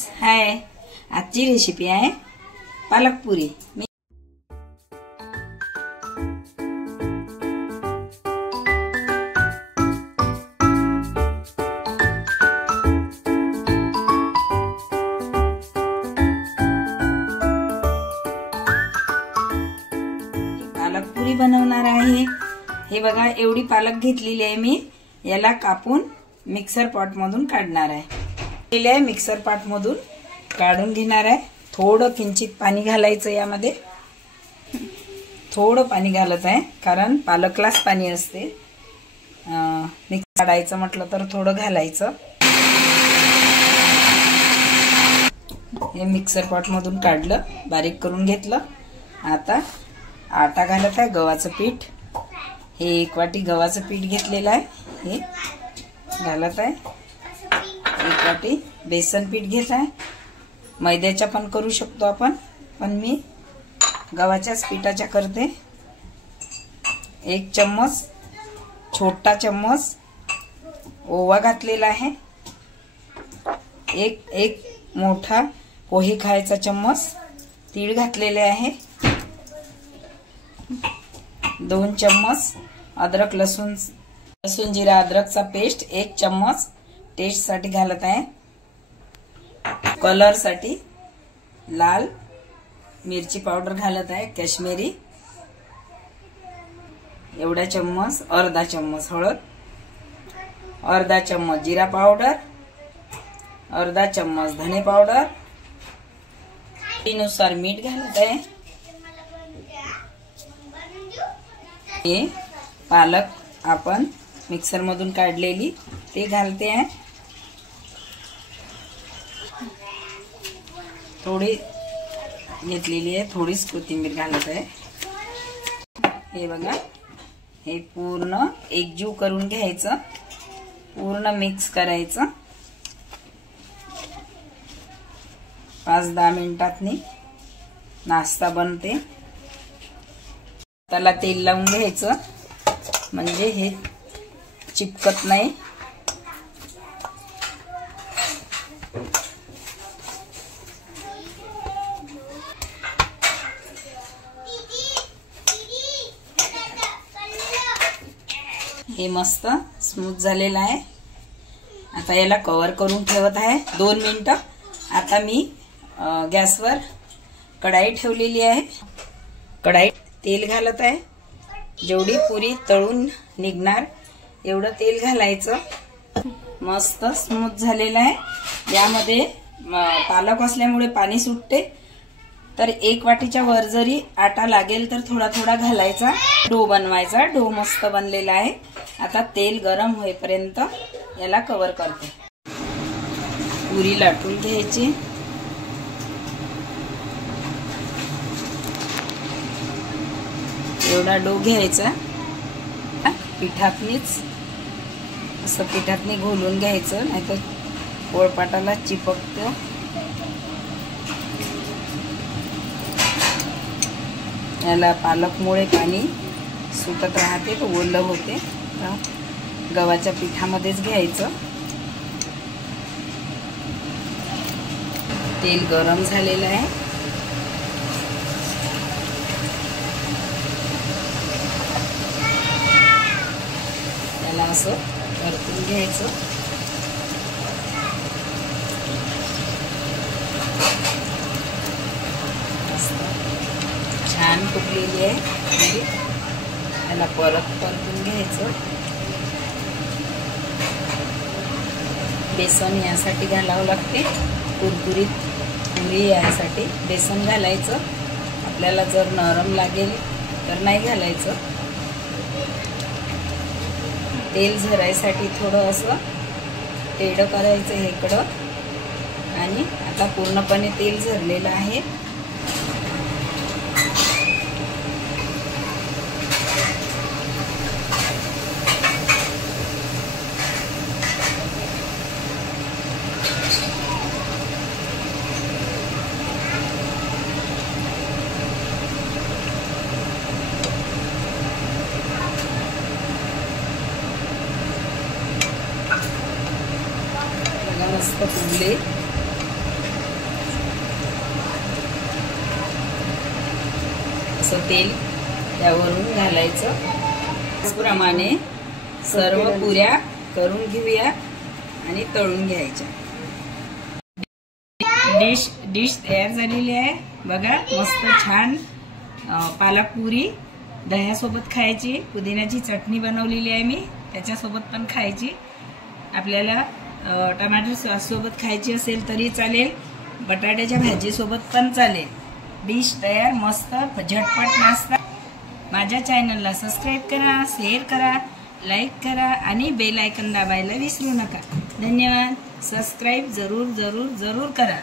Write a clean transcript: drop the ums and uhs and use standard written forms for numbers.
Friends, हाय. आजची recipe आहे पालक पुरी. पालक पुरी बनवणार आहे. हे बघा, एवढी पालक घेतलेली आहे मी. याला कापून मिक्सर पॉट मधून काढणार आहे. मिक्सर पॉट मधून काढून घेणार आहे. थोडं किंचित पाणी घालायचं यामध्ये. थोडं पाणी घालत आहे कारण पालकलाच पाणी असते. मिक्स काढायचं म्हटलं तर थोडं घालायचं. हे मिक्सर पॉट मधून काढलं, बारीक करून घेतलं. आता आटा घालत आहे, गव्हाचं पीठ. हे 1 वाटी गव्हाचं पीठ घेतलेलं आहे. हे घालत आहे. 1 वाटी बेसन पीठ घेत आहे. मैद्याच्या पण करू शकतो आपण, पण मी गव्हाच्याच पिठाच्या करते. 1 चम्मच, छोटा चम्मच ओवा घातलेला आहे. एक मोठा पोहे खायचा चम्मच तीळ घातलेले आहे. 2 चम्मच अद्रक लसूण जिरा अद्रकचा पेस्ट 1 चम्मच टेस्ट साठी घालत आहे. कलर साठी लाल मिरची पावडर घालत आहे, काश्मीरी. एवढा चम्मच, अर्धा चम्मच हळद, अर्धा चम्मच जिरा पावडर, अर्धा चम्मच धने पावडर, चवीनुसार मीठ घालत आहे. हे पालक आपण मिक्सर मधून काढलेली ते घालते आहे. थोडी घेतलेली आहे, थोडीच कोथिंबीर घालत आहे. हे बघा, हे पूर्ण एकजीव करून घ्यायचं. पूर्ण मिक्स करायचं. 5-10 मिनिटांनी नाश्ता बनते. त्याला तेल लावून घ्यायचं म्हणजे हे चिपकत नाही. हे मस्त स्मूथ झालेलं आहे. आता याला कव्हर करून ठेवत आहे 2 मिनिटं. आता मी गॅसवर कढाई ठेवलेली आहे. कढाईत तेल घालत आहे. जेवढी पुरी तळून निघणार एवढं तेल घालायचं. मस्त स्मूथ झालेलं आहे. यामध्ये पालक असल्यामुळे पाणी सुटते, तर 1 वाटीच्या वर जरी आटा लागेल तर थोडा थोडा घालायचा. डो बनवायचा. डो मस्त बनलेला आहे. आता तेल गरम होईपर्यंत याला कव्हर करते. पुरी लाटून घ्यायची. एवढा डो घ्यायचा. पिठातनीच असं पिठातनी घोलून घ्यायचं, नाहीतर पोळपाटाला चिपकतो. याला पालकमुळे पाणी सुटत राहते, तो ओलं होते. गव्हाच्या पिठामध्येच घ्यायचं. तेल गरम झालेलं आहे. याला असं परतून घ्यायचं. छान फुगलेली आहे. याला परतून घ्यायचं. बेसन यासाठी घालावं लागते. कुरकुरीत पुरी यासाठी बेसन घालायचं. आपल्याला जर नरम लागेल तर नाही घालायचं. तेल झरायसाठी थोडं असं तेढं करायचं इकडं. आणि आता पूर्णपणे तेल झरलेलं आहे. मस्त फुगले. थोडंसं तेल त्यावरून घालायचं. त्याचप्रमाणे सर्व पुऱ्या करून घेऊया आणि तळून घ्यायच्या. डिश तयार झालेली आहे बघा. मस्त छान पालक पुरी दह्यासोबत खायची. पुदिन्याची चटणी बनवलेली आहे मी, त्याच्यासोबत पण खायची. आपल्याला टमाटर सॉस सोबत खायची असेल तरी चालेल, बटाट्याच्या भाजीसोबत पण चालेल. डिश तयार, मस्त झटपट नाश्ता. माझ्या चॅनलला सबस्क्राईब करा, शेअर करा, लाईक करा आणि बेल आयकॉन दाबायला विसरू नका. धन्यवाद. सबस्क्राईब जरूर जरूर जरूर करा.